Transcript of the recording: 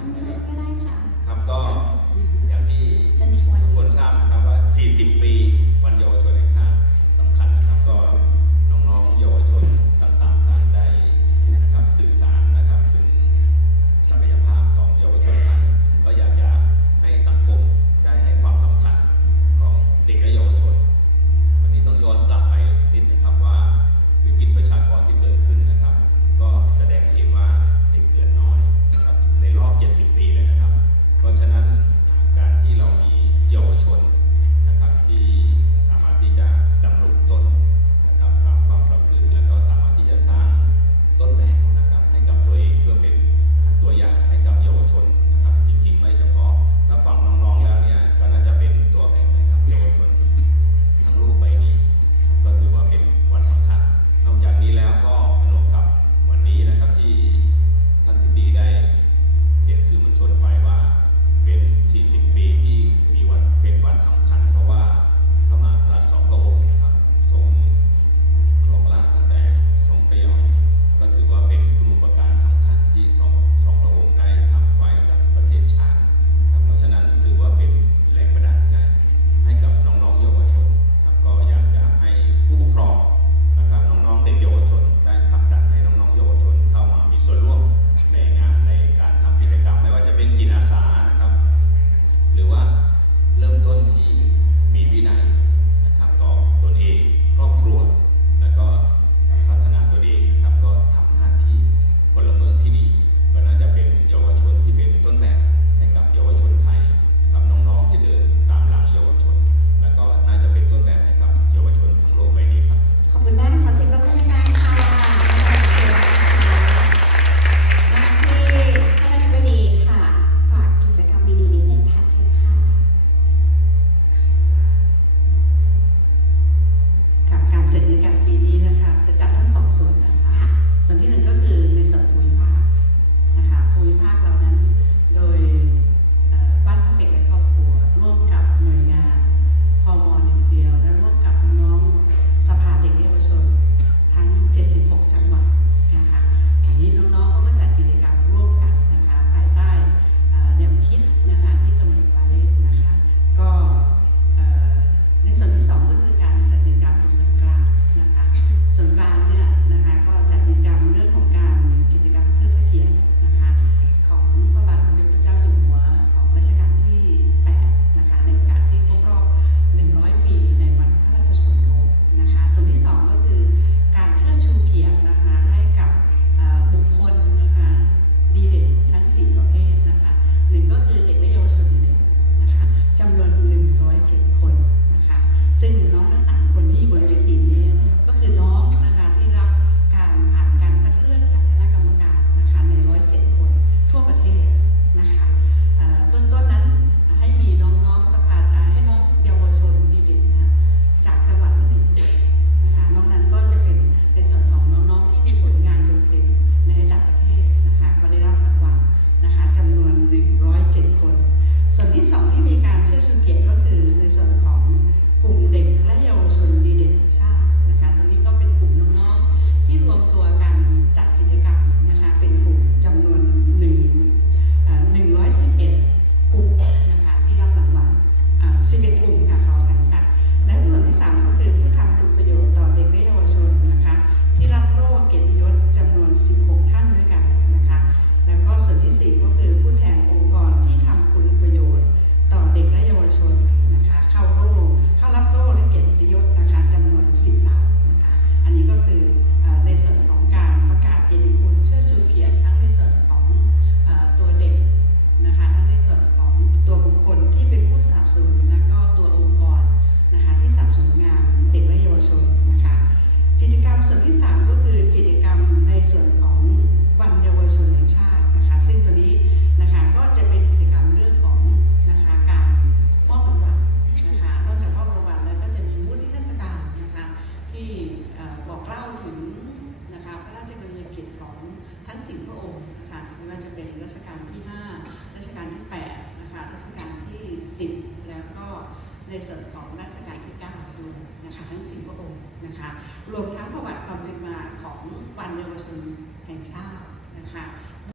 สั้นๆก็ได้ค่ะ ครับก็อย่างที่ทุกคนทราบนะครับว่า 40 ปี ในส่วนของรัชกาลที่9ด้วยนะคะทั้งสี่พระองค์นะคะรวมทั้งประวัติความเป็นมาของวันเยาวชนแห่งชาตินะคะ